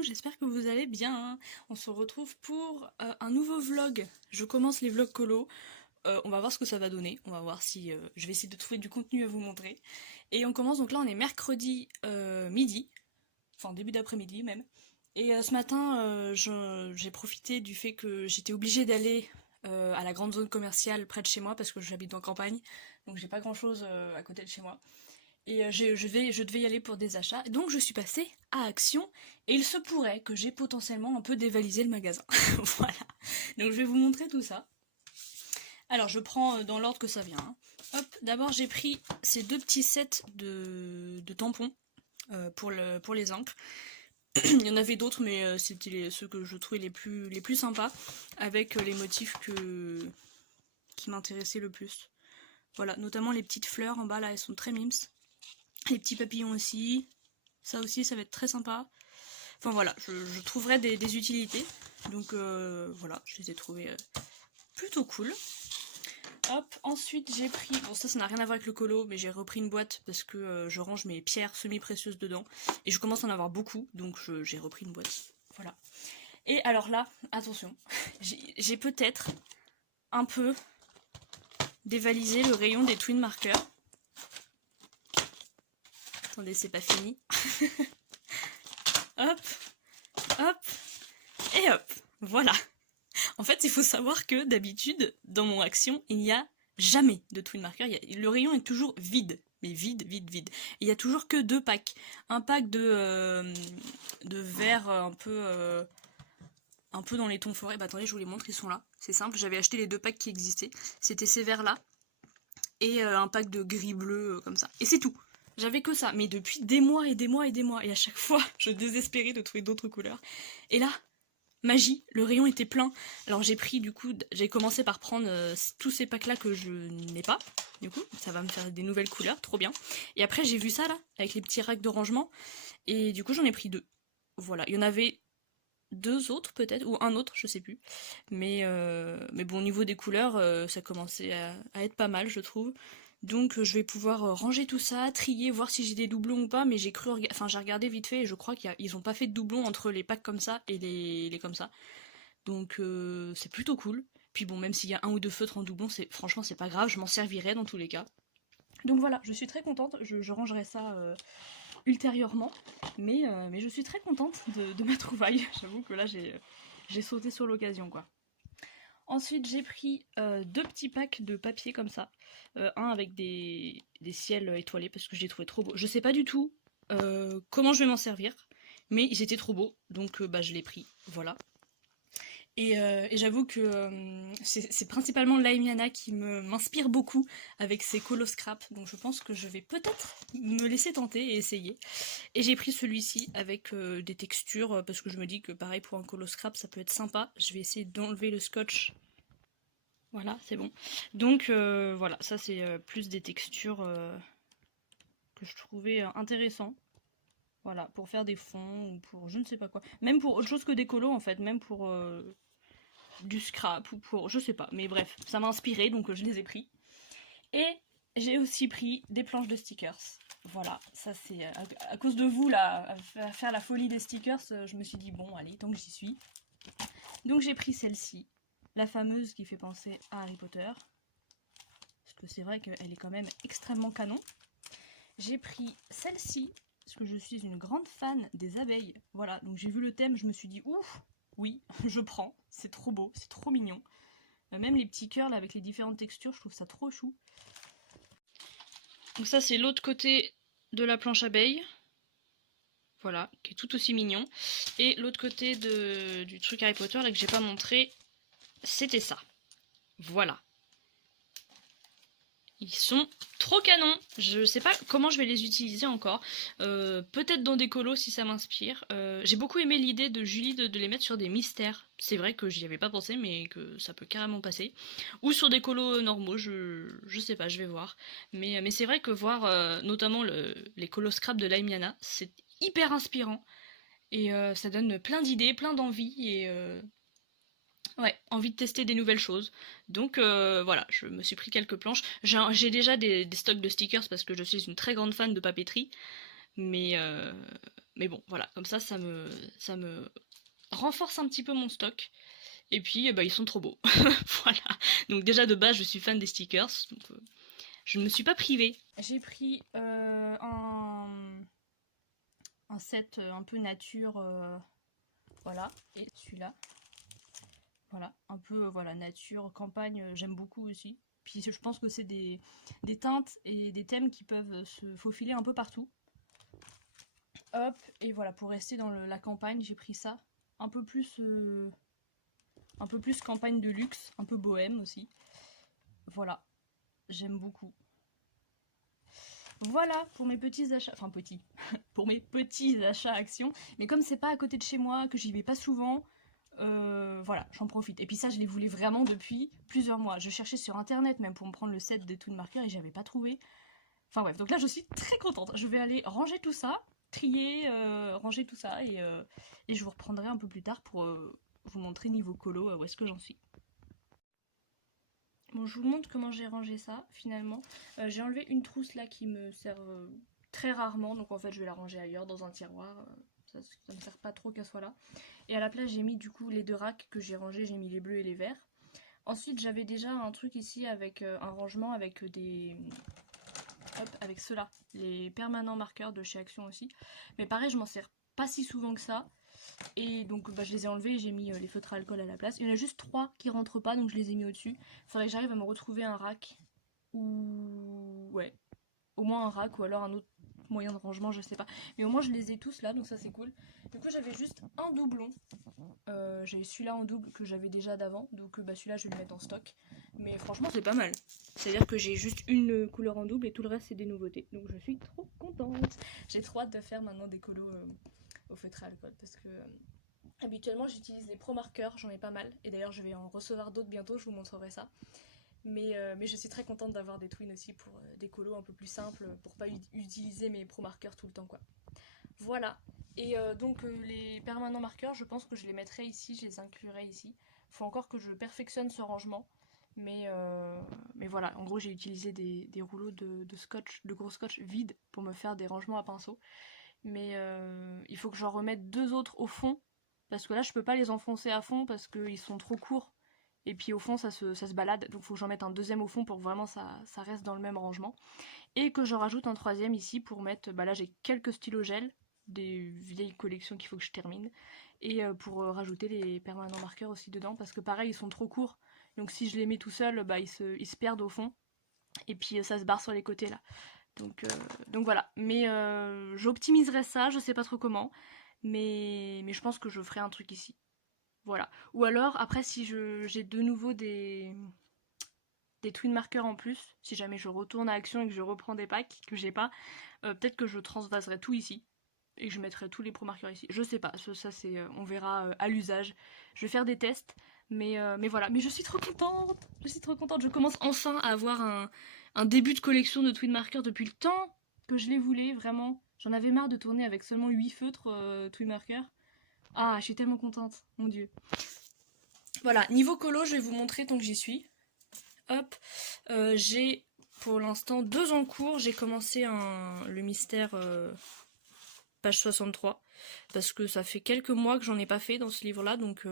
coucou, j'espère que vous allez bien. On se retrouve pour un nouveau vlog. Je commence les vlogs colo. On va voir ce que ça va donner. On va voir si je vais essayer de trouver du contenu à vous montrer. Et on commence, donc là on est mercredi midi, enfin début d'après-midi même. Et ce matin j'ai profité du fait que j'étais obligée d'aller à la grande zone commerciale près de chez moi parce que j'habite en campagne. Donc j'ai pas grand chose à côté de chez moi. Et je devais y aller pour des achats. Donc je suis passée à Action. Et il se pourrait que j'ai potentiellement un peu dévalisé le magasin. Voilà. Donc je vais vous montrer tout ça. Alors je prends dans l'ordre que ça vient, hein. Hop, d'abord j'ai pris ces deux petits sets de tampons pour les encres. Il y en avait d'autres, mais c'était ceux que je trouvais les plus sympas, avec les motifs qui m'intéressaient le plus. Voilà, notamment les petites fleurs en bas là, elles sont très mimes. Les petits papillons aussi. Ça aussi, ça va être très sympa. Enfin voilà, je trouverai des utilités. Donc voilà, je les ai trouvés plutôt cool. Hop, ensuite j'ai pris, bon ça n'a rien à voir avec le colo, mais j'ai repris une boîte parce que je range mes pierres semi-précieuses dedans. Et je commence à en avoir beaucoup, donc j'ai repris une boîte. Voilà. Et alors là, attention, j'ai peut-être un peu dévalisé le rayon des twin markers. Attendez, c'est pas fini. Hop, hop, et hop, voilà. En fait, il faut savoir que d'habitude, dans mon Action, il n'y a jamais de twin marker. Le rayon est toujours vide, mais vide, vide, vide. Et il y a toujours que deux packs. Un pack de verre un peu dans les tons forêts. Bah attendez, je vous les montre, ils sont là. C'est simple, j'avais acheté les deux packs qui existaient. C'était ces verres-là et un pack de gris-bleu comme ça. Et c'est tout. J'avais que ça, mais depuis des mois et des mois et des mois. Et à chaque fois, je désespérais de trouver d'autres couleurs. Et là, magie, le rayon était plein. Alors j'ai pris du coup, j'ai commencé par prendre tous ces packs là que je n'ai pas. Du coup, ça va me faire des nouvelles couleurs, trop bien. Et après j'ai vu ça là, avec les petits racks de rangement. Et du coup j'en ai pris deux. Voilà, il y en avait deux autres peut-être, ou un autre, je sais plus. Mais bon, au niveau des couleurs, ça commençait à être pas mal, je trouve. Donc je vais pouvoir ranger tout ça, trier, voir si j'ai des doublons ou pas, mais j'ai j'ai regardé vite fait et je crois qu'ils ont pas fait de doublons entre les packs comme ça et les comme ça. Donc c'est plutôt cool. Puis bon, même s'il y a un ou deux feutres en doublon, franchement c'est pas grave, je m'en servirai dans tous les cas. Donc voilà, je suis très contente, je rangerai ça ultérieurement, mais je suis très contente de ma trouvaille. J'avoue que là j'ai sauté sur l'occasion quoi. Ensuite, j'ai pris deux petits packs de papier comme ça. Un avec des ciels étoilés parce que je les trouvais trop beaux. Je sais pas du tout comment je vais m'en servir, mais ils étaient trop beaux, donc bah, je l'ai pris. Voilà. Et j'avoue que c'est principalement Laimiana qui m'inspire beaucoup avec ses colos scrap, donc je pense que je vais peut-être me laisser tenter et essayer. Et j'ai pris celui-ci avec des textures parce que je me dis que pareil pour un colo scrap ça peut être sympa. Je vais essayer d'enlever le scotch. Voilà, c'est bon. Donc voilà, ça c'est plus des textures que je trouvais intéressant. Voilà, pour faire des fonds ou pour je ne sais pas quoi. Même pour autre chose que des colos en fait, même pour du scrap ou pour je sais pas. Mais bref, ça m'a inspiré donc je les ai pris. Et j'ai aussi pris des planches de stickers. Voilà, ça c'est à cause de vous là, à faire la folie des stickers, je me suis dit bon allez, tant que j'y suis. Donc j'ai pris celle-ci, la fameuse qui fait penser à Harry Potter. Parce que c'est vrai qu'elle est quand même extrêmement canon. J'ai pris celle-ci, parce que je suis une grande fan des abeilles. Voilà, donc j'ai vu le thème, je me suis dit ouf, oui, je prends, c'est trop beau, c'est trop mignon. Même les petits cœurs là, avec les différentes textures, je trouve ça trop chou. Donc ça c'est l'autre côté de la planche abeille. Voilà, qui est tout aussi mignon. Et l'autre côté du truc Harry Potter là que j'ai pas montré, c'était ça. Voilà. Ils sont trop canons. Je sais pas comment je vais les utiliser encore. Peut-être dans des colos si ça m'inspire. J'ai beaucoup aimé l'idée de Julie de les mettre sur des mystères. C'est vrai que j'y avais pas pensé, mais que ça peut carrément passer. Ou sur des colos normaux, je sais pas, je vais voir. Mais c'est vrai que voir notamment les colos scrap de Laimiana, c'est hyper inspirant. Et ça donne plein d'idées, plein d'envies. Et ouais, envie de tester des nouvelles choses. Donc voilà, je me suis pris quelques planches. J'ai déjà des stocks de stickers parce que je suis une très grande fan de papeterie. Mais, Mais bon, voilà, comme ça me renforce un petit peu mon stock. Et puis, bah, ils sont trop beaux. Voilà. Donc déjà, de base, je suis fan des stickers. Donc, je ne me suis pas privée. J'ai pris un set un peu nature. Voilà. Et celui-là. Voilà. Un peu voilà, nature, campagne, j'aime beaucoup aussi. Puis je pense que c'est des teintes et des thèmes qui peuvent se faufiler un peu partout. Hop, et voilà, pour rester dans la campagne, j'ai pris ça. Un peu plus campagne de luxe, un peu bohème aussi. Voilà, j'aime beaucoup. Voilà pour mes petits achats, enfin petits, pour mes petits achats actions. Mais comme c'est pas à côté de chez moi, que j'y vais pas souvent, voilà, j'en profite. Et puis ça, je les voulais vraiment depuis plusieurs mois. Je cherchais sur internet même pour me prendre le set des Toon Marker et j'avais pas trouvé. Enfin bref, donc là je suis très contente. Je vais aller ranger tout ça, trier, ranger tout ça et je vous reprendrai un peu plus tard pour vous montrer niveau colo où est-ce que j'en suis. Bon, je vous montre comment j'ai rangé ça finalement. J'ai enlevé une trousse là qui me sert très rarement, donc en fait je vais la ranger ailleurs dans un tiroir. Ça me sert pas trop qu'elle soit là. Et à la place j'ai mis du coup les deux racks que j'ai rangés, j'ai mis les bleus et les verts. Ensuite j'avais déjà un truc ici avec un rangement avec des... Hop, avec ceux-là, les permanents marqueurs de chez Action aussi. Mais pareil, je m'en sers pas si souvent que ça. Et donc bah, je les ai enlevés et j'ai mis les feutres à alcool à la place. Il y en a juste 3 qui rentrent pas, donc je les ai mis au-dessus. Il faudrait que j'arrive à me retrouver un rack. Ou... ouais, au moins un rack ou alors un autre moyen de rangement, je sais pas. Mais au moins je les ai tous là, donc ça c'est cool. Du coup j'avais juste un doublon. J'avais celui-là en double que j'avais déjà d'avant, donc bah, celui-là je vais le mettre en stock. Mais franchement c'est pas mal. C'est-à-dire que j'ai juste une couleur en double et tout le reste c'est des nouveautés. Donc je suis trop contente. J'ai trop hâte de faire maintenant des colos au feutre à alcool parce que habituellement j'utilise les pro marqueurs, j'en ai pas mal. Et d'ailleurs je vais en recevoir d'autres bientôt, je vous montrerai ça. Mais je suis très contente d'avoir des twins aussi pour des colos un peu plus simples, pour pas utiliser mes pro marqueurs tout le temps quoi. Voilà. Et donc les permanents marqueurs, je pense que je les mettrai ici, je les inclurai ici. Faut encore que je perfectionne ce rangement. Mais voilà, en gros j'ai utilisé des rouleaux de scotch, de gros scotch vide pour me faire des rangements à pinceau. Mais il faut que j'en remette 2 autres au fond. Parce que là je peux pas les enfoncer à fond parce qu'ils sont trop courts. Et puis au fond ça se balade. Donc il faut que j'en mette un deuxième au fond pour que vraiment ça reste dans le même rangement. Et que j'en rajoute un troisième ici pour mettre, bah là j'ai quelques stylos gel, des vieilles collections qu'il faut que je termine. Et pour rajouter les permanents marqueurs aussi dedans, parce que pareil ils sont trop courts. Donc si je les mets tout seul, bah ils se perdent au fond. Et puis ça se barre sur les côtés là. Donc voilà. Mais j'optimiserai ça, je sais pas trop comment. Mais je pense que je ferai un truc ici. Voilà. Ou alors après si j'ai de nouveau des twin markers en plus, si jamais je retourne à Action et que je reprends des packs que j'ai pas, peut-être que je transvaserai tout ici et que je mettrai tous les pro marqueurs ici. Je sais pas, ça c'est, on verra à l'usage. Je vais faire des tests, mais voilà. Mais je suis trop contente, je suis trop contente. Je commence enfin à avoir un début de collection de twin markers depuis le temps que je les voulais, vraiment. J'en avais marre de tourner avec seulement 8 feutres twin markers. Ah, je suis tellement contente, mon dieu. Voilà, niveau colo, je vais vous montrer tant que j'y suis. Hop, j'ai pour l'instant 2 en cours. J'ai commencé le mystère page 63 parce que ça fait quelques mois que j'en ai pas fait dans ce livre là, donc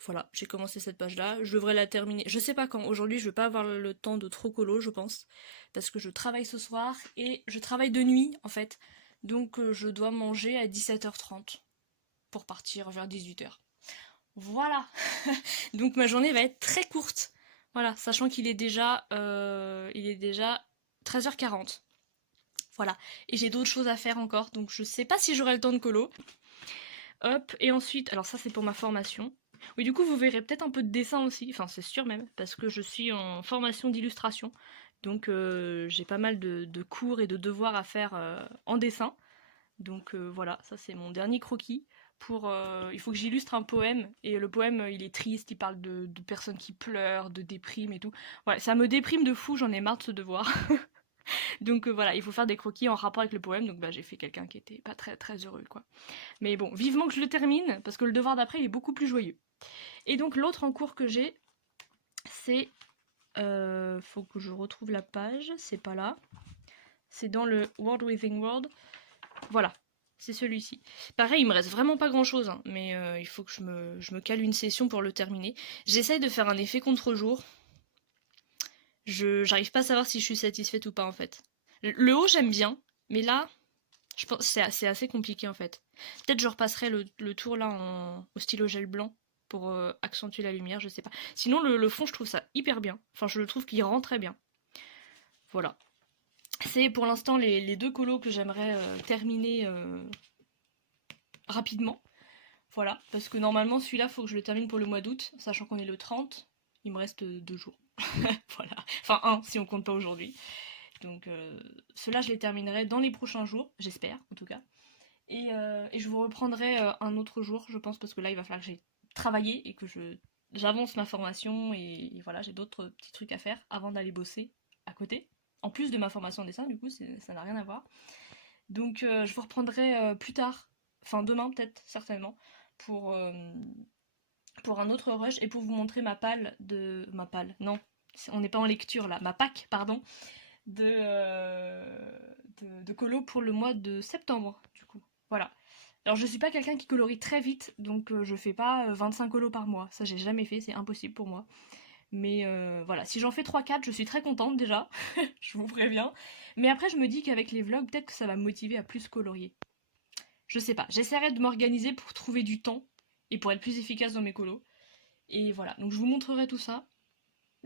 voilà, j'ai commencé cette page là, je devrais la terminer, je sais pas quand. Aujourd'hui je vais pas avoir le temps de trop colo je pense, parce que je travaille ce soir et je travaille de nuit en fait, donc je dois manger à 17h30 pour partir vers 18h. Voilà. Donc ma journée va être très courte. Voilà, sachant qu'il est déjà 13h40. Voilà. Et j'ai d'autres choses à faire encore, donc je sais pas si j'aurai le temps de colo. Hop, et ensuite, alors ça c'est pour ma formation. Oui, du coup vous verrez peut-être un peu de dessin aussi, enfin c'est sûr même, parce que je suis en formation d'illustration. Donc j'ai pas mal de cours et de devoirs à faire en dessin. Donc voilà, ça c'est mon dernier croquis. Il faut que j'illustre un poème, et le poème il est triste, il parle de personnes qui pleurent, de déprime et tout. Voilà, ça me déprime de fou, j'en ai marre de ce devoir. Donc voilà, il faut faire des croquis en rapport avec le poème, donc bah, j'ai fait quelqu'un qui était pas très très heureux quoi. Mais bon, vivement que je le termine, parce que le devoir d'après il est beaucoup plus joyeux. Et donc l'autre en cours que j'ai, c'est... faut que je retrouve la page, c'est pas là. C'est dans le World Within World. Voilà. c'est celui-ci. Pareil, il me reste vraiment pas grand-chose, hein, mais il faut que je me cale une session pour le terminer. J'essaye de faire un effet contre-jour. J'arrive pas à savoir si je suis satisfaite ou pas, en fait. Le haut, j'aime bien, mais là, je pense que c'est assez compliqué, en fait. Peut-être je repasserai le tour, là, au stylo gel blanc, pour accentuer la lumière, je sais pas. Sinon, le fond, je trouve ça hyper bien. Enfin, je trouve qu'il rend très bien. Voilà. C'est pour l'instant les deux colos que j'aimerais terminer rapidement. Voilà, parce que normalement celui-là faut que je le termine pour le mois d'août, sachant qu'on est le 30, il me reste 2 jours. Voilà, enfin un si on compte pas aujourd'hui. Donc ceux-là je les terminerai dans les prochains jours, j'espère en tout cas. Et je vous reprendrai un autre jour, je pense, parce que là il va falloir que j'ai travaillé et que j'avance ma formation et voilà, j'ai d'autres petits trucs à faire avant d'aller bosser à côté. En plus de ma formation en dessin, du coup, ça n'a rien à voir. Donc je vous reprendrai plus tard, enfin demain peut-être, certainement, pour, euh, pour un autre rush et pour vous montrer ma palle de... Ma palle, non, on n'est pas en lecture là, ma pack, pardon, de colo pour le mois de septembre, du coup. Voilà. Alors je suis pas quelqu'un qui colorie très vite, donc je fais pas 25 colos par mois. Ça j'ai jamais fait, c'est impossible pour moi. Mais voilà, si j'en fais 3-4, je suis très contente déjà, je vous préviens. Mais après je me dis qu'avec les vlogs, peut-être que ça va me motiver à plus colorier. Je sais pas, j'essaierai de m'organiser pour trouver du temps et pour être plus efficace dans mes colos. Et voilà, donc je vous montrerai tout ça,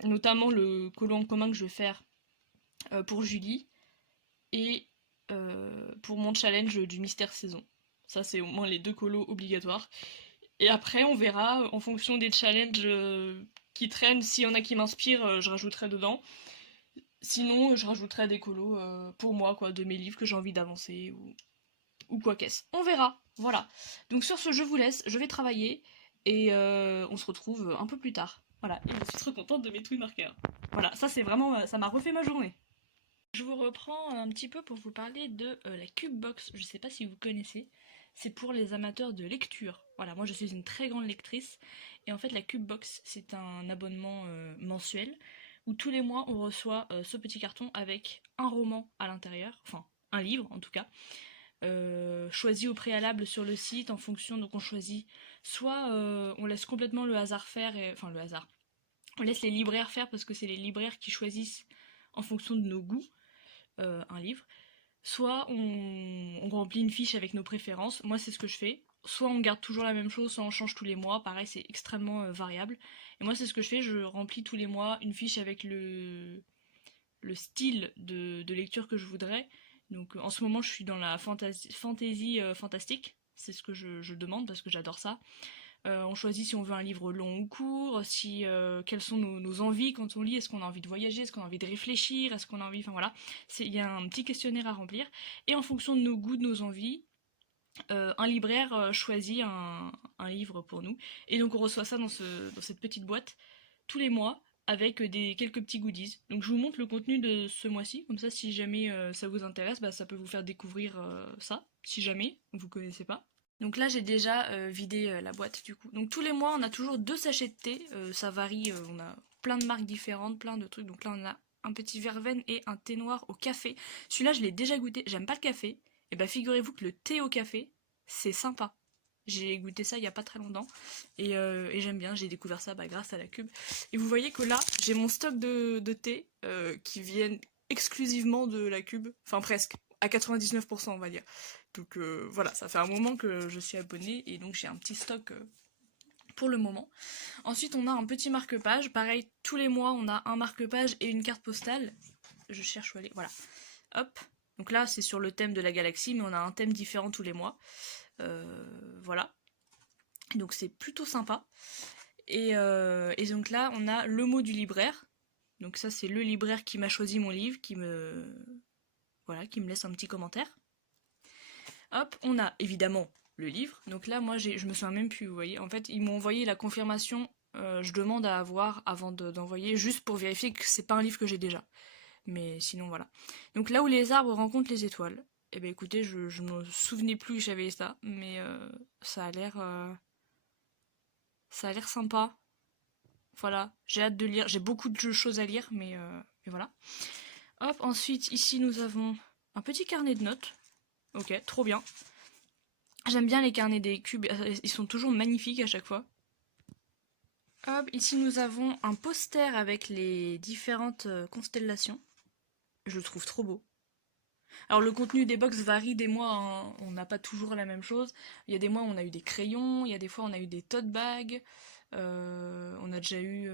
notamment le colo en commun que je vais faire pour Julie et pour mon challenge du mystère saison. Ça c'est au moins les 2 colos obligatoires. Et après on verra en fonction des challenges qui traînent, s'il y en a qui m'inspirent, je rajouterai dedans. Sinon je rajouterai des colos pour moi, quoi, de mes livres que j'ai envie d'avancer ou quoi qu'est-ce. On verra, voilà. Donc sur ce, je vous laisse, je vais travailler et on se retrouve un peu plus tard. Voilà, et je suis trop contente de mes tweet marqueurs. Voilà, ça c'est vraiment, ça m'a refait ma journée. Je vous reprends un petit peu pour vous parler de la Cubebox. Je sais pas si vous connaissez. C'est pour les amateurs de lecture. Voilà, moi je suis une très grande lectrice. Et en fait, la Cubebox, c'est un abonnement mensuel où tous les mois on reçoit ce petit carton avec un roman à l'intérieur. Enfin, un livre en tout cas. Choisi au préalable sur le site en fonction, donc on choisit soit on laisse complètement le hasard faire, enfin le hasard, on laisse les libraires faire parce que c'est les libraires qui choisissent en fonction de nos goûts un livre, soit on remplit une fiche avec nos préférences, moi c'est ce que je fais, soit on garde toujours la même chose, soit on change tous les mois, pareil c'est extrêmement variable, et moi c'est ce que je fais, je remplis tous les mois une fiche avec le style de lecture que je voudrais. Donc en ce moment je suis dans la fantasy fantastique, c'est ce que je demande parce que j'adore ça. On choisit si on veut un livre long ou court, si quelles sont nos envies quand on lit, est-ce qu'on a envie de voyager, est-ce qu'on a envie de réfléchir, est-ce qu'on a envie, enfin voilà, il y a un petit questionnaire à remplir, et en fonction de nos goûts, de nos envies, un libraire choisit un livre pour nous, et donc on reçoit ça dans cette petite boîte tous les mois avec quelques petits goodies. Donc je vous montre le contenu de ce mois-ci, comme ça si jamais ça vous intéresse, bah, ça peut vous faire découvrir ça, si jamais vous connaissez pas. Donc là j'ai déjà vidé la boîte du coup. Donc tous les mois on a toujours 2 sachets de thé, ça varie, on a plein de marques différentes, plein de trucs. Donc là on a un petit verveine et un thé noir au café. Celui-là je l'ai déjà goûté, j'aime pas le café. Et bah figurez-vous que le thé au café, c'est sympa. J'ai goûté ça il y a pas très longtemps et j'aime bien, j'ai découvert ça grâce à la Cube. Et vous voyez que là j'ai mon stock de thé qui viennent exclusivement de la Cube, enfin presque, à 99% on va dire. Donc voilà, ça fait un moment que je suis abonnée et donc j'ai un petit stock pour le moment. Ensuite on a un petit marque-page, pareil tous les mois on a un marque-page et une carte postale. Je cherche où aller, voilà. Hop, donc là c'est sur le thème de la galaxie mais on a un thème différent tous les mois. Voilà. Donc c'est plutôt sympa. Et donc là on a le mot du libraire. Donc ça c'est le libraire qui m'a choisi mon livre, qui me laisse un petit commentaire. Hop, on a évidemment le livre. Donc là, moi, je me souviens même plus, vous voyez. En fait, ils m'ont envoyé la confirmation. Je demande à avoir avant d'envoyer, juste pour vérifier que c'est pas un livre que j'ai déjà. Mais sinon, voilà. Donc là où les arbres rencontrent les étoiles. Eh ben écoutez, je me souvenais plus que j'avais ça, mais ça a l'air sympa. Voilà, j'ai hâte de lire. J'ai beaucoup de choses à lire, mais voilà. Hop, ensuite, ici, nous avons un petit carnet de notes. Ok, trop bien. J'aime bien les carnets des cubes, ils sont toujours magnifiques à chaque fois. Hop, ici nous avons un poster avec les différentes constellations. Je le trouve trop beau. Alors le contenu des box varie des mois, hein. On n'a pas toujours la même chose. Il y a des mois où on a eu des crayons, il y a des fois on a eu des tote bags, on a déjà eu,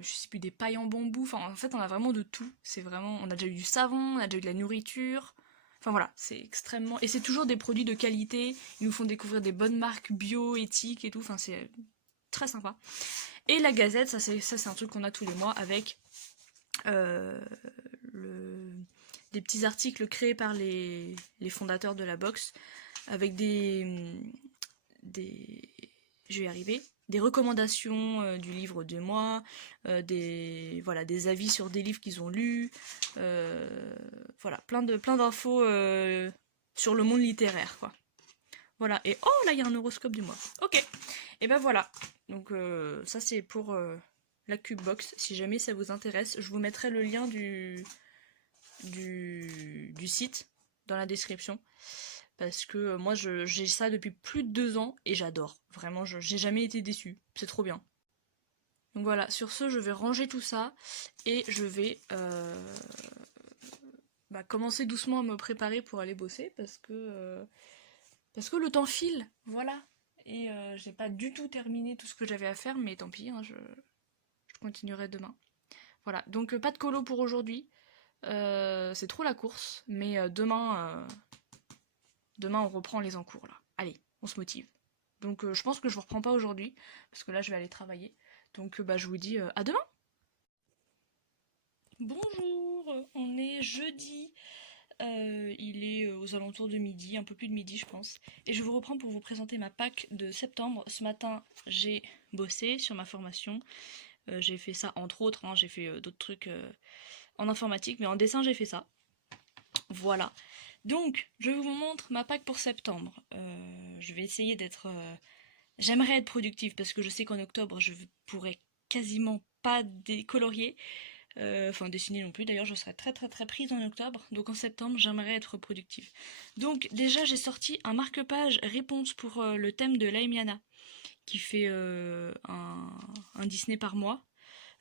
je sais plus, des pailles en bambou. Enfin, en fait, on a vraiment de tout. C'est vraiment, on a déjà eu du savon, on a déjà eu de la nourriture. Enfin voilà, c'est extrêmement, et c'est toujours des produits de qualité. Ils nous font découvrir des bonnes marques bio, éthiques et tout. Enfin, c'est très sympa. Et la gazette, ça c'est un truc qu'on a tous les mois avec euh, le des petits articles créés par les fondateurs de la box avec je vais y arriver, des recommandations du livre de moi, des avis sur des livres qu'ils ont lus, voilà, plein d'infos sur le monde littéraire, quoi. Voilà, et oh là il y a un horoscope du mois. Ok, et ben voilà, donc ça c'est pour la Cube Box. Si jamais ça vous intéresse, je vous mettrai le lien du site dans la description. Parce que moi j'ai ça depuis plus de 2 ans et j'adore. Vraiment, j'ai jamais été déçue. C'est trop bien. Donc voilà, sur ce, je vais ranger tout ça et je vais commencer doucement à me préparer pour aller bosser parce que le temps file, voilà. Et j'ai pas du tout terminé tout ce que j'avais à faire, mais tant pis, hein, je continuerai demain. Voilà, donc pas de colo pour aujourd'hui. C'est trop la course, mais demain on reprend les encours là. Allez, on se motive. Donc je pense que je vous reprends pas aujourd'hui, parce que là je vais aller travailler. Donc je vous dis à demain. Bonjour, on est jeudi. Il est aux alentours de midi, un peu plus de midi je pense. Et je vous reprends pour vous présenter ma Pâques de septembre. Ce matin j'ai bossé sur ma formation. J'ai fait ça entre autres, hein, j'ai fait d'autres trucs en informatique, mais en dessin j'ai fait ça. Voilà. Donc, je vous montre ma Pâques pour septembre. Je vais essayer d'être... J'aimerais être productive parce que je sais qu'en octobre, je pourrais quasiment pas décolorier. Enfin, dessiner non plus. D'ailleurs, je serai très très très prise en octobre. Donc en septembre, j'aimerais être productive. Donc déjà, j'ai sorti un marque-page réponse pour le thème de Laimiana, qui fait un Disney par mois.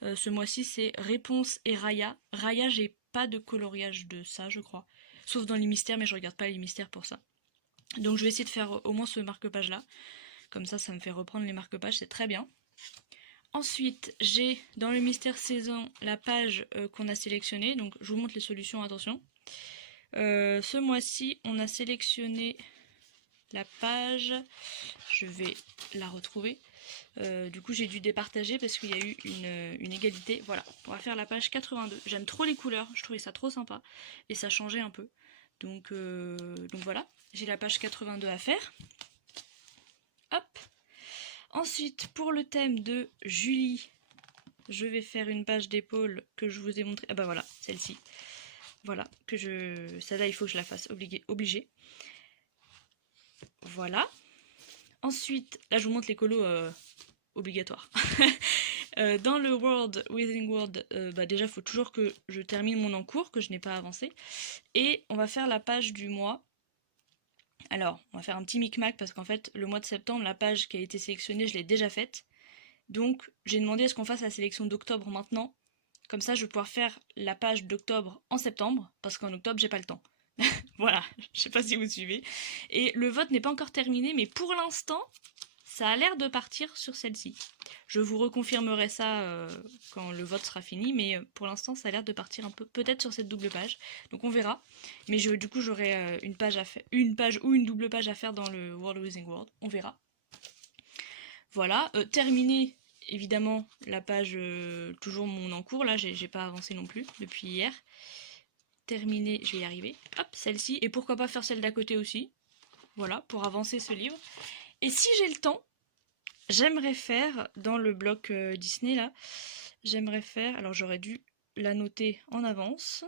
Ce mois-ci, c'est Réponse et Raya. Raya, j'ai pas de coloriage de ça, je crois. Sauf dans les mystères, mais je regarde pas les mystères pour ça. Donc je vais essayer de faire au moins ce marque-page là. Comme ça me fait reprendre les marque-pages, c'est très bien. Ensuite, j'ai dans le mystère saison la page qu'on a sélectionnée. Donc je vous montre les solutions, attention. Ce mois-ci, on a sélectionné la page. Je vais la retrouver. Du coup, j'ai dû départager parce qu'il y a eu une égalité. Voilà, on va faire la page 82. J'aime trop les couleurs, je trouvais ça trop sympa. Et ça changeait un peu. Donc voilà, j'ai la page 82 à faire. Hop. Ensuite, pour le thème de Julie, je vais faire une page d'épaule que je vous ai montré. Ah bah voilà, celle-ci. Voilà, celle-là, il faut que je la fasse obligée. Voilà. Ensuite, là, je vous montre les colos obligatoires. Dans le World Within World, déjà, il faut toujours que je termine mon encours, que je n'ai pas avancé. Et on va faire la page du mois. Alors, on va faire un petit micmac parce qu'en fait, le mois de septembre, la page qui a été sélectionnée, je l'ai déjà faite. Donc, j'ai demandé à ce qu'on fasse la sélection d'octobre maintenant. Comme ça, je vais pouvoir faire la page d'octobre en septembre, parce qu'en octobre, j'ai pas le temps. Voilà, je sais pas si vous suivez. Et le vote n'est pas encore terminé, mais pour l'instant, ça a l'air de partir sur celle-ci. Je vous reconfirmerai ça quand le vote sera fini, mais pour l'instant, ça a l'air de partir un peu, peut-être sur cette double page. Donc on verra. Mais du coup, j'aurai une page ou une double page à faire dans le World Within World. On verra. Voilà, terminé évidemment la page, toujours mon encours, là j'ai pas avancé non plus depuis hier. Terminé, je vais y arriver. Hop, celle-ci, et pourquoi pas faire celle d'à côté aussi. Voilà, pour avancer ce livre. Et si j'ai le temps, j'aimerais faire, dans le bloc Disney là, j'aimerais faire, alors j'aurais dû la noter en avance,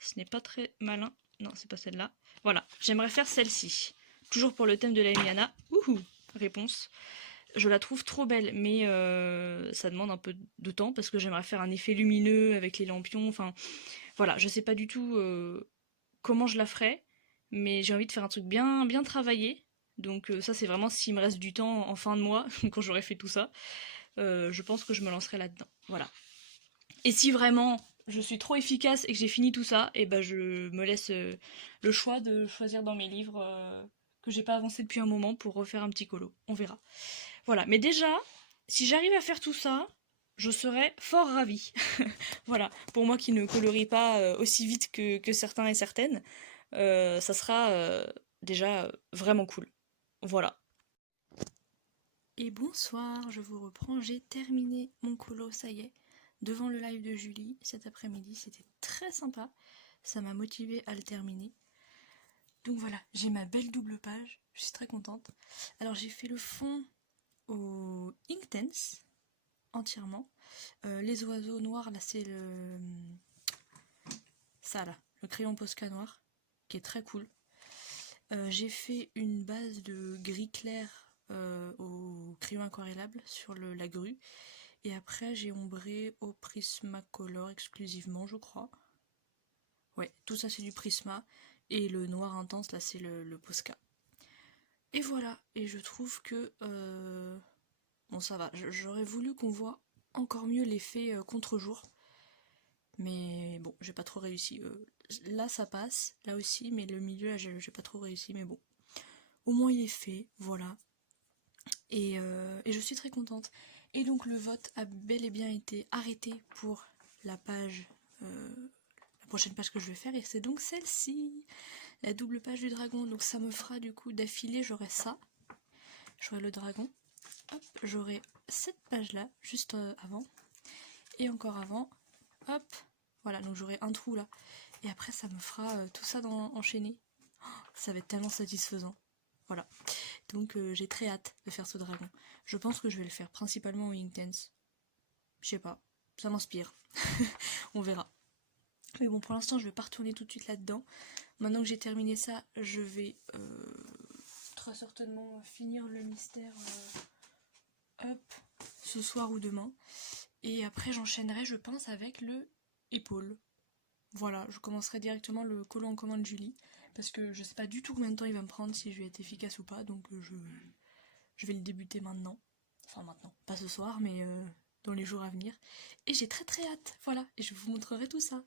ce n'est pas très malin, non c'est pas celle-là. Voilà, j'aimerais faire celle-ci, toujours pour le thème de la Miana. Ouhou, réponse. Je la trouve trop belle, mais ça demande un peu de temps parce que j'aimerais faire un effet lumineux avec les lampions. Enfin, voilà, je sais pas du tout comment je la ferai, mais j'ai envie de faire un truc bien, bien travaillé. Donc ça c'est vraiment s'il me reste du temps en fin de mois, quand j'aurai fait tout ça, je pense que je me lancerai là-dedans. Voilà. Et si vraiment je suis trop efficace et que j'ai fini tout ça, et ben je me laisse le choix de choisir dans mes livres que j'ai pas avancé depuis un moment pour refaire un petit colo. On verra. Voilà. Mais déjà, si j'arrive à faire tout ça, je serais fort ravie. Voilà. Pour moi qui ne colorie pas aussi vite que certains et certaines, ça sera déjà vraiment cool. Voilà. Et bonsoir, je vous reprends, j'ai terminé mon colo, ça y est, devant le live de Julie cet après-midi, c'était très sympa, ça m'a motivée à le terminer. Donc voilà, j'ai ma belle double page, je suis très contente. Alors j'ai fait le fond au Inktense, entièrement. Les oiseaux noirs, là c'est ça là, le crayon Posca noir, qui est très cool. J'ai fait une base de gris clair au crayon aquarellable sur la grue. Et après, j'ai ombré au Prismacolor exclusivement, je crois. Ouais, tout ça c'est du Prisma. Et le noir intense, là, c'est le Posca. Et voilà. Et je trouve que... bon, ça va. J'aurais voulu qu'on voit encore mieux l'effet contre-jour. Mais bon, j'ai pas trop réussi. Là, ça passe. Là aussi. Mais le milieu, là, j'ai pas trop réussi. Mais bon. Au moins, il est fait. Voilà. Et je suis très contente. Et donc le vote a bel et bien été arrêté pour la page, la prochaine page que je vais faire, et c'est donc celle-ci, la double page du dragon. Donc ça me fera du coup d'affilée, j'aurai ça, j'aurai le dragon, hop, j'aurai cette page-là, juste avant, et encore avant, hop, voilà, donc j'aurai un trou là, et après ça me fera tout ça enchaîné. Oh, ça va être tellement satisfaisant. Voilà. Donc j'ai très hâte de faire ce dragon. Je pense que je vais le faire principalement au Inktense. Je sais pas, ça m'inspire. On verra. Mais bon, pour l'instant, je vais pas retourner tout de suite là-dedans. Maintenant que j'ai terminé ça, je vais très certainement finir le mystère hop, ce soir ou demain. Et après, j'enchaînerai, je pense, avec le épaule. Voilà, je commencerai directement le colo en commun de Julie. Parce que je sais pas du tout combien de temps il va me prendre, si je vais être efficace ou pas. Donc je vais le débuter maintenant. Enfin maintenant, pas ce soir, mais dans les jours à venir. Et j'ai très très hâte, voilà. Et je vous montrerai tout ça.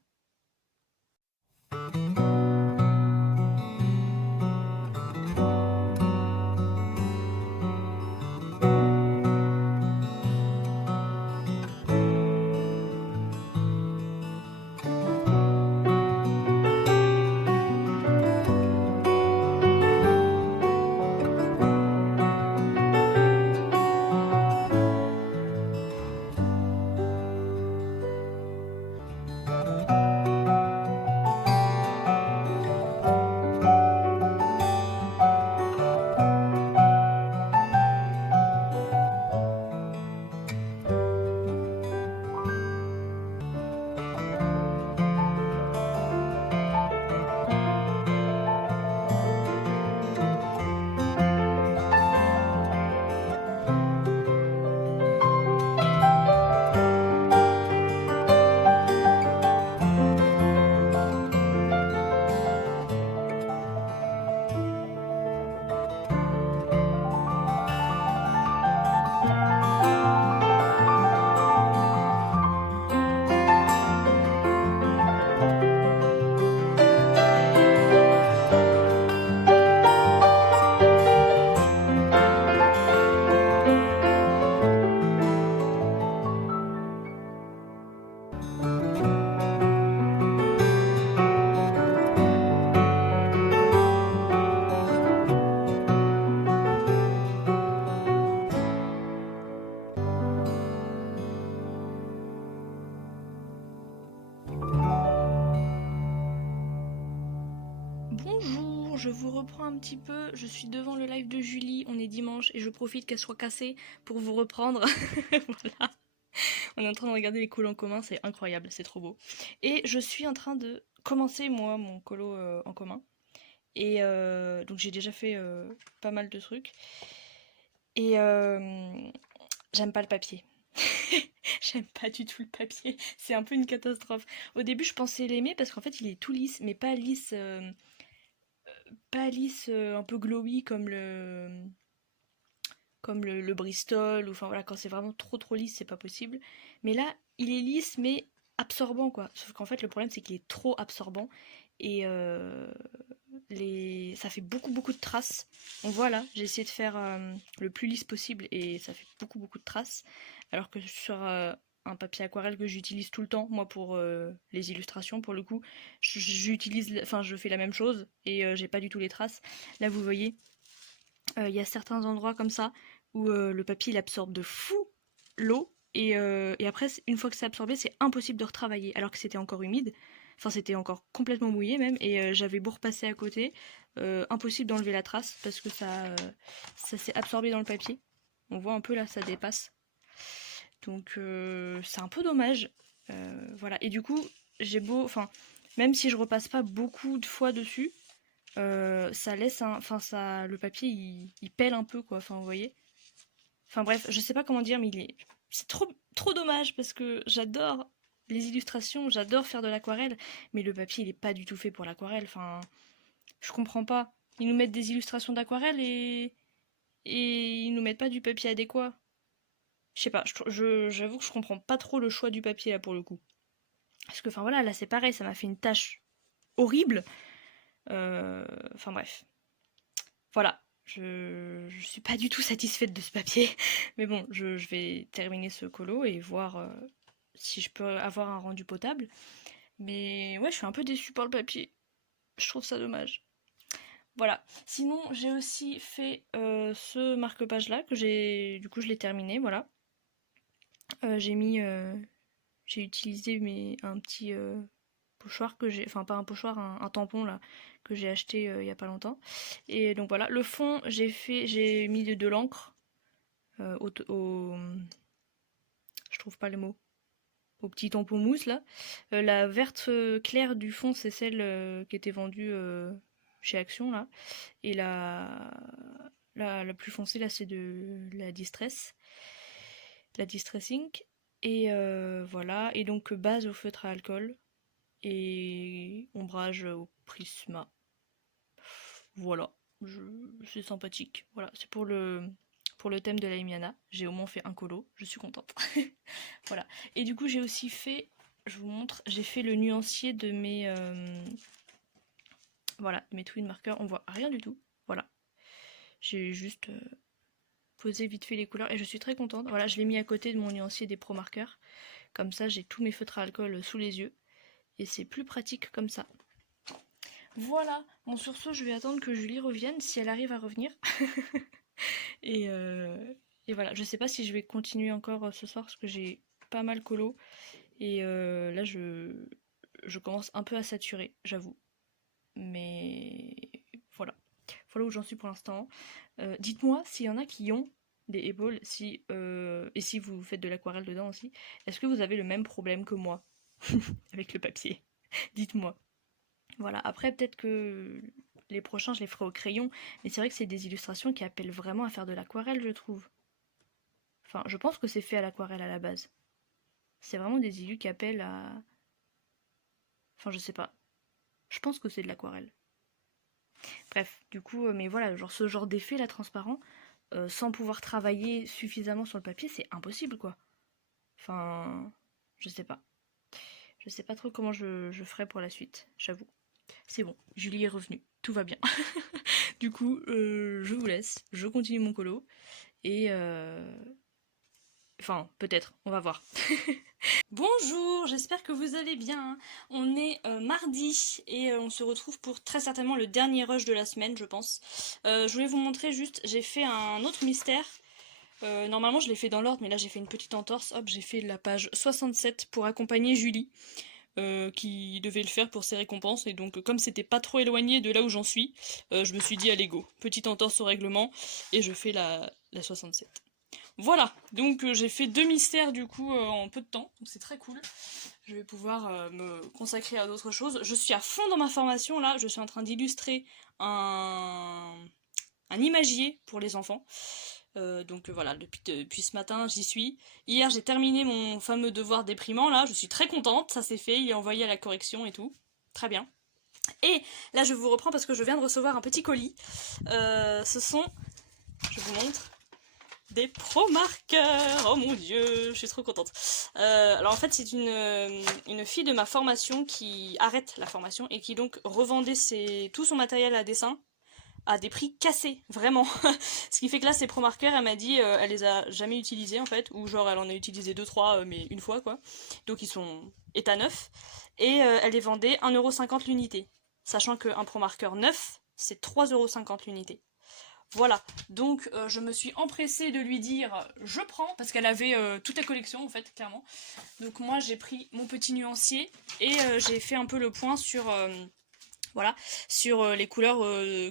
Bonjour, je vous reprends un petit peu, je suis devant le live de Julie, on est dimanche et je profite qu'elle soit cassée pour vous reprendre. Voilà. On est en train de regarder les colos en commun, c'est incroyable, c'est trop beau. Et je suis en train de commencer moi mon colo en commun. Et donc j'ai déjà fait pas mal de trucs. Et j'aime pas le papier. J'aime pas du tout le papier, c'est un peu une catastrophe. Au début je pensais l'aimer parce qu'en fait il est tout lisse, mais pas lisse pas lisse, un peu glowy comme le Bristol, ou enfin voilà, quand c'est vraiment trop lisse, c'est pas possible. Mais là, il est lisse, mais absorbant, quoi. Sauf qu'en fait, le problème, c'est qu'il est trop absorbant, et ça fait beaucoup de traces. On voit là, j'ai essayé de faire le plus lisse possible, et ça fait beaucoup de traces. Alors que sur un papier aquarelle que j'utilise tout le temps, moi, pour les illustrations, pour le coup, je fais la même chose, et j'ai pas du tout les traces. Là, vous voyez, il y a certains endroits comme ça où le papier il absorbe de fou l'eau, et après une fois que c'est absorbé, c'est impossible de retravailler alors que c'était encore humide. Enfin, c'était encore complètement mouillé même, et j'avais beau repasser à côté, impossible d'enlever la trace parce que ça s'est absorbé dans le papier. On voit un peu là, ça dépasse. Donc c'est un peu dommage. Voilà. Et du coup, enfin, même si je repasse pas beaucoup de fois dessus, ça laisse enfin le papier il pèle un peu, quoi. Enfin, vous voyez. Enfin bref, je sais pas comment dire, mais c'est trop dommage parce que j'adore les illustrations, j'adore faire de l'aquarelle, mais le papier il est pas du tout fait pour l'aquarelle. Enfin, je comprends pas. Ils nous mettent des illustrations d'aquarelle, et ils nous mettent pas du papier adéquat. Je sais pas, j'avoue que je comprends pas trop le choix du papier là pour le coup. Parce que enfin voilà, là c'est pareil, ça m'a fait une tache horrible. Enfin bref. Voilà. Je suis pas du tout satisfaite de ce papier. Mais bon, je vais terminer ce colo et voir si je peux avoir un rendu potable. Mais ouais, je suis un peu déçue par le papier. Je trouve ça dommage. Voilà. Sinon, j'ai aussi fait ce marque-page là que du coup, je l'ai terminé. Voilà. J'ai utilisé un petit pochoir enfin pas un pochoir, un tampon là que j'ai acheté il y a pas longtemps. Et donc voilà, le fond j'ai mis de l'encre je trouve pas le mot, au petit tampon mousse là. La verte claire du fond, c'est celle qui était vendue chez Action là, et la plus foncée là, c'est de la Distress Ink. Et voilà, et donc base au feutre à alcool et ombrage au Prisma. Voilà, c'est sympathique. Voilà, c'est pour le thème de la Limiana. J'ai au moins fait un colo, je suis contente. Voilà. Et du coup, j'ai aussi fait, je vous montre, j'ai fait le nuancier de mes twin markers. On voit rien du tout. Voilà. J'ai juste posé vite fait les couleurs et je suis très contente. Voilà, je l'ai mis à côté de mon nuancier des pro markers. Comme ça, j'ai tous mes feutres à alcool sous les yeux. Et c'est plus pratique comme ça. Voilà, bon sur ce, je vais attendre que Julie revienne, si elle arrive à revenir. et, et voilà, je sais pas si je vais continuer encore ce soir, parce que j'ai pas mal colo. Et là, je commence un peu à saturer, j'avoue. Mais voilà, voilà où j'en suis pour l'instant. Dites-moi s'il y en a qui ont des épaules, et si vous faites de l'aquarelle dedans aussi, est-ce que vous avez le même problème que moi avec le papier? Dites-moi. Voilà, après peut-être que les prochains je les ferai au crayon, mais c'est vrai que c'est des illustrations qui appellent vraiment à faire de l'aquarelle, je trouve. Enfin, je pense que c'est fait à l'aquarelle à la base. C'est vraiment des illus qui appellent à... Enfin, je sais pas. Je pense que c'est de l'aquarelle. Bref, du coup, mais voilà, genre ce genre d'effet là transparent, sans pouvoir travailler suffisamment sur le papier, c'est impossible quoi. Enfin, je sais pas. Je sais pas trop comment je ferai pour la suite, j'avoue. C'est bon, Julie est revenue, tout va bien. Du coup, je vous laisse, je continue mon colo, et enfin, peut-être, on va voir. Bonjour, j'espère que vous allez bien. On est mardi, et on se retrouve pour très certainement le dernier rush de la semaine, je pense. Je voulais vous montrer juste, j'ai fait un autre mystère. Normalement, je l'ai fait dans l'ordre, mais là, j'ai fait une petite entorse. Hop, j'ai fait la page 67 pour accompagner Julie. Qui devait le faire pour ses récompenses, et donc comme c'était pas trop éloigné de là où j'en suis, je me suis dit allez go, petite entorse au règlement, et je fais la 67. Voilà, donc j'ai fait 2 mystères du coup en peu de temps, donc c'est très cool. Je vais pouvoir me consacrer à d'autres choses. Je suis à fond dans ma formation là, je suis en train d'illustrer un imagier pour les enfants. Donc voilà, depuis ce matin, j'y suis. Hier, j'ai terminé mon fameux devoir déprimant, là. Je suis très contente, ça s'est fait, il est envoyé à la correction et tout. Très bien. Et là je vous reprends parce que je viens de recevoir un petit colis. Ce sont, je vous montre, des pro marqueurs. Oh mon dieu, je suis trop contente. Alors en fait c'est une fille de ma formation qui arrête la formation et qui donc revendait tout son matériel à dessin à des prix cassés, vraiment. Ce qui fait que là, ces pro-marqueurs, elle m'a dit, elle les a jamais utilisés en fait, ou genre elle en a utilisé 2-3, mais une fois quoi. Donc ils sont état neuf. Et elle les vendait 1,50€ l'unité. Sachant qu'un pro-marqueur neuf, c'est 3,50€ l'unité. Voilà, donc je me suis empressée de lui dire je prends, parce qu'elle avait toute la collection en fait, clairement. Donc moi j'ai pris mon petit nuancier et j'ai fait un peu le point sur... voilà, sur les couleurs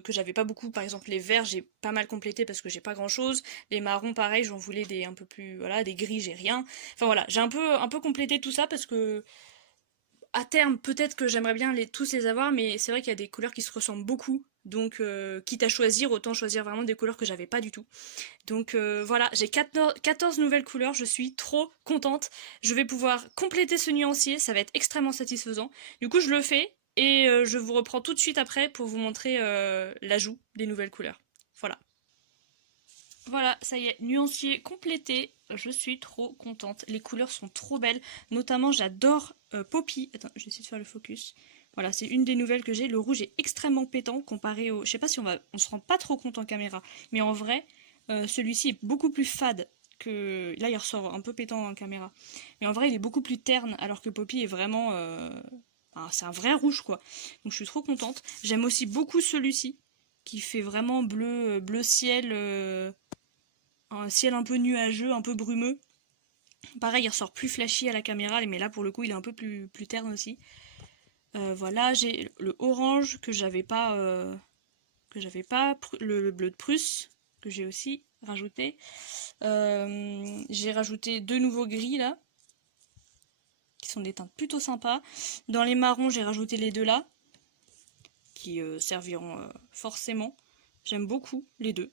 que j'avais pas beaucoup, par exemple les verts j'ai pas mal complété parce que j'ai pas grand chose, les marrons pareil j'en voulais des un peu plus, voilà, des gris j'ai rien, enfin voilà, j'ai un peu complété tout ça parce que à terme peut-être que j'aimerais bien tous les avoir, mais c'est vrai qu'il y a des couleurs qui se ressemblent beaucoup, donc quitte à choisir, autant choisir vraiment des couleurs que j'avais pas du tout. Donc voilà, j'ai 14 nouvelles couleurs, je suis trop contente. Je vais pouvoir compléter ce nuancier, ça va être extrêmement satisfaisant. Du coup, je le fais et je vous reprends tout de suite après pour vous montrer l'ajout des nouvelles couleurs. Voilà. Voilà, ça y est, nuancier complété. Je suis trop contente. Les couleurs sont trop belles. Notamment, j'adore Poppy. Attends, je vais essayer de faire le focus. Voilà, c'est une des nouvelles que j'ai. Le rouge est extrêmement pétant comparé au... Je sais pas si on se rend pas trop compte en caméra. Mais en vrai, celui-ci est beaucoup plus fade que... Là, il ressort un peu pétant en caméra. Mais en vrai, il est beaucoup plus terne. Alors que Poppy est vraiment... Enfin, c'est un vrai rouge, quoi. Donc, je suis trop contente. J'aime aussi beaucoup celui-ci. Qui fait vraiment bleu ciel... un ciel un peu nuageux, un peu brumeux. Pareil, il ressort plus flashy à la caméra, mais là pour le coup il est un peu plus terne aussi. Voilà, j'ai le orange que j'avais pas, le bleu de Prusse que j'ai aussi rajouté. J'ai rajouté 2 nouveaux gris là, qui sont des teintes plutôt sympas. Dans les marrons, j'ai rajouté les deux là, qui serviront forcément. J'aime beaucoup les deux.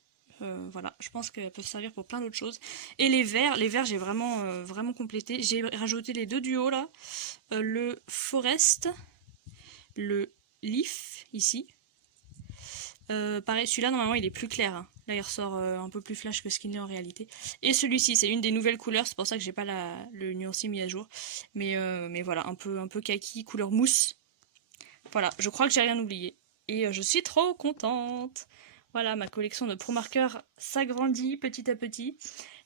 Voilà, je pense qu'elles peuvent servir pour plein d'autres choses. Et les verts j'ai vraiment complété. J'ai rajouté les deux du haut là, le Forest, le Leaf ici. Pareil, celui-là normalement il est plus clair. Hein. Là il ressort un peu plus flash que ce qu'il est en réalité. Et celui-ci, c'est une des nouvelles couleurs, c'est pour ça que j'ai pas le nuancier mis à jour. Mais voilà, un peu kaki, couleur mousse. Voilà, je crois que j'ai rien oublié. Et je suis trop contente. Voilà, ma collection de pro marqueurs s'agrandit petit à petit.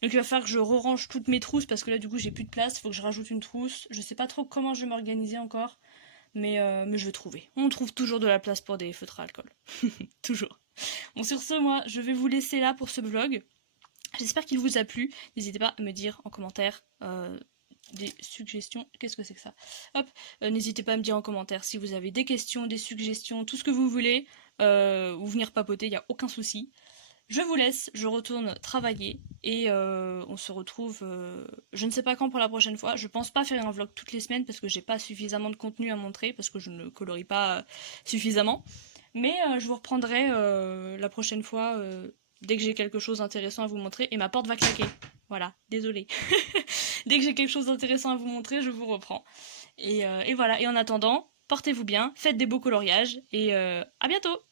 Donc il va falloir que je re-range toutes mes trousses parce que là du coup j'ai plus de place, il faut que je rajoute une trousse. Je sais pas trop comment je vais m'organiser encore, mais je vais trouver. On trouve toujours de la place pour des feutres à alcool. Toujours. Bon, sur ce, moi je vais vous laisser là pour ce vlog. J'espère qu'il vous a plu. N'hésitez pas à me dire en commentaire des suggestions. Qu'est-ce que c'est que ça? Hop, n'hésitez pas à me dire en commentaire si vous avez des questions, des suggestions, tout ce que vous voulez, ou venir papoter, il n'y a aucun souci. Je vous laisse, je retourne travailler et on se retrouve je ne sais pas quand pour la prochaine fois. Je pense pas faire un vlog toutes les semaines parce que j'ai pas suffisamment de contenu à montrer parce que je ne colorie pas suffisamment. Mais je vous reprendrai la prochaine fois dès que j'ai quelque chose d'intéressant à vous montrer et ma porte va claquer. Voilà, désolée. Dès que j'ai quelque chose d'intéressant à vous montrer, je vous reprends. Et voilà, et en attendant, portez-vous bien, faites des beaux coloriages et à bientôt!